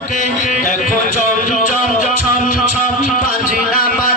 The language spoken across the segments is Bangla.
দেখো চম চম ছম ছম পাঁচ না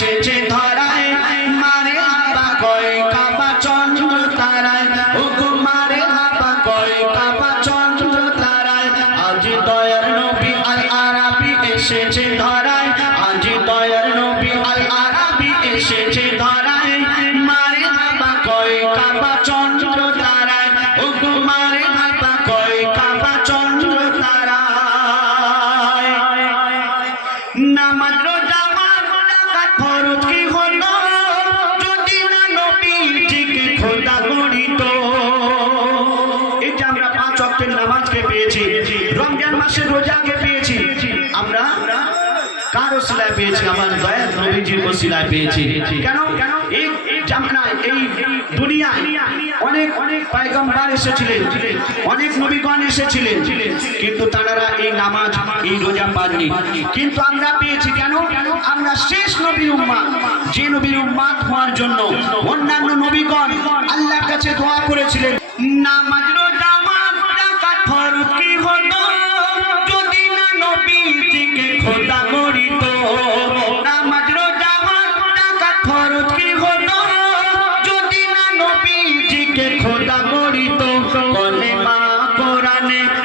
এসেছে ধরায়, মারে আপা কয় কাপা চন্দ্র তারায়। হুকু মারে আপা কয় কাপা চন্দ্র তারায়। আজ দয়ার নবী আল আরাবি এসেছে ধরায়। আজ দয়ার নবী আল আরাবি এসেছে চক্রের নামাজকে পেয়েছি, রমজান মাসের রোজাকে পেয়েছি। আমরা কারও ওসিলায় পেয়েছি, আমার দয়াল নবীজির ওসিলায় পেয়েছি। কেন? কেন এই জামনায়, এই দুনিয়া অনেক অনেক পায়গম্বার এসেছিলেন, অনেক নবীগণ এসেছিলেন, কিন্তু তারা এই নামাজ, এই রোজা পাননি। কিন্তু আমরা পেয়েছি কেন? আমরা শেষ নবীর উম্মাদ। যে নবীর উম্মাদ হওয়ার জন্য অন্যান্য নবীগণ আল্লাহর কাছে দোয়া করেছিলেন নামাজ কারণে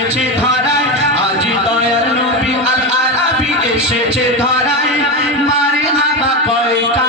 এসেছে ধরায়। আজি দয়াল নবী আল আরাবি এসেছে ধরায়। মারে হাবা কয়টা